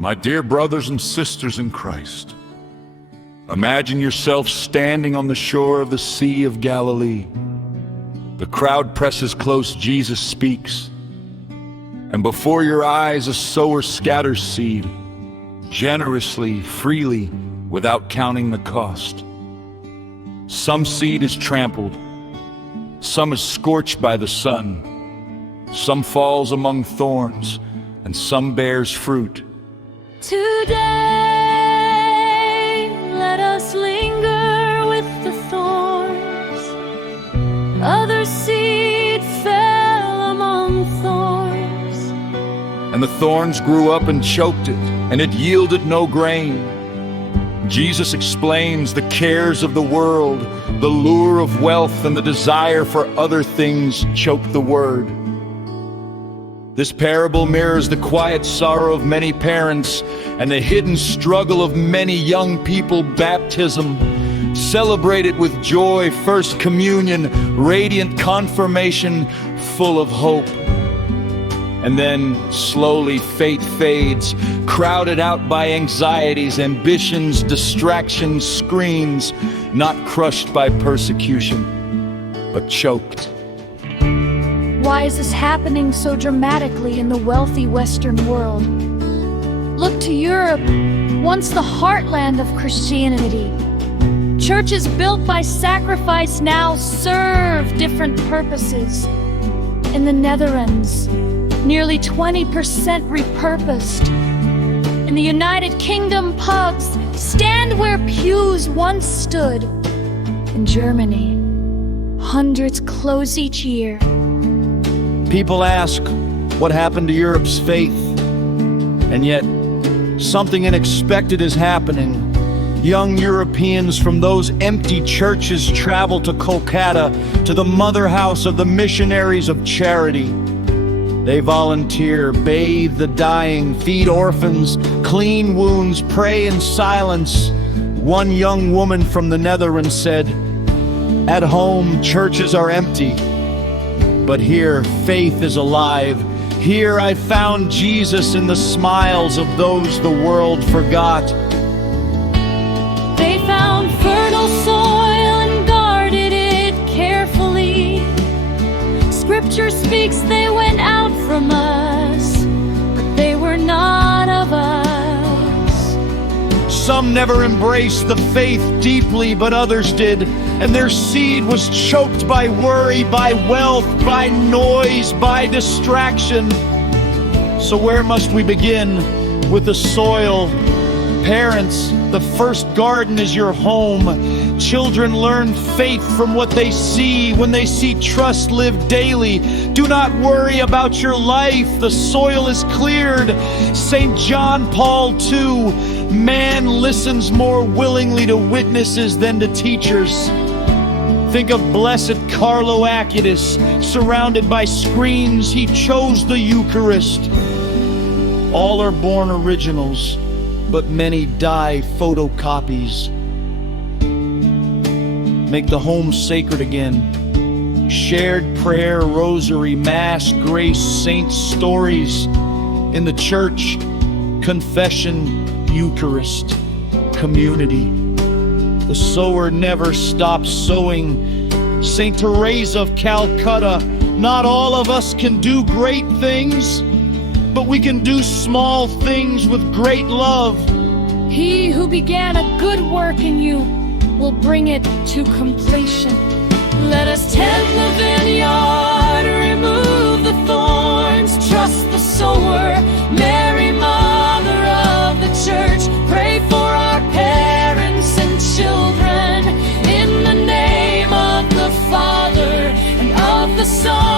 My dear brothers and sisters in Christ, imagine yourself standing on the shore of the Sea of Galilee. The crowd presses close, Jesus speaks, and before your eyes a sower scatters seed, generously, freely, without counting the cost. Some seed is trampled, some is scorched by the sun, some falls among thorns, and some bears fruit. Today, let us linger with the thorns. Other seed fell among thorns, And the thorns grew up and choked it, and it yielded no grain. Jesus explains the cares of the world, the lure of wealth, and the desire for other things choke the word. This parable mirrors the quiet sorrow of many parents and the hidden struggle of many young people. Baptism, celebrated with joy, first communion, radiant confirmation, full of hope. And then, slowly, faith fades, crowded out by anxieties, ambitions, distractions, screens, not crushed by persecution, but choked. Why is this happening so dramatically in the wealthy Western world? Look to Europe, once the heartland of Christianity. Churches built by sacrifice now serve different purposes. In the Netherlands, nearly 20% repurposed. In the United Kingdom, pubs stand where pews once stood. In Germany, hundreds close each year. People ask, what happened to Europe's faith? And yet, something unexpected is happening. Young Europeans from those empty churches travel to Kolkata, to the mother house of the missionaries of charity. They volunteer, bathe the dying, feed orphans, clean wounds, pray in silence. One young woman from the Netherlands said, "At home, churches are empty. But here, faith is alive. Here I found Jesus in the smiles of those the world forgot." They found fertile soil and guarded it carefully. Scripture speaks they went out from us, but they were not of us. Some never embraced the faith deeply, but others did, and their seed was choked by worry, by wealth, by noise, by distraction. So where must we begin? With the soil. Parents, the first garden is your home. Children learn faith from what they see. When they see trust lived daily, do not worry about your life. The soil is cleared. St. John Paul II, man listens more willingly to witnesses than to teachers. Think of blessed Carlo Acutis, surrounded by screens, he chose the Eucharist. All are born originals, but many die photocopies. Make the home sacred again. Shared prayer, rosary, mass, grace, saint stories. In the church, confession, Eucharist, community. The sower never stops sowing. St. Teresa of Calcutta, not all of us can do great things, but we can do small things with great love. He who began a good work in you will bring it to completion. Let us tend the vineyard, remove the thorns, trust the sower, Mary, Mother of the Church, pray for our parents and children, in the name of the Father and of the Son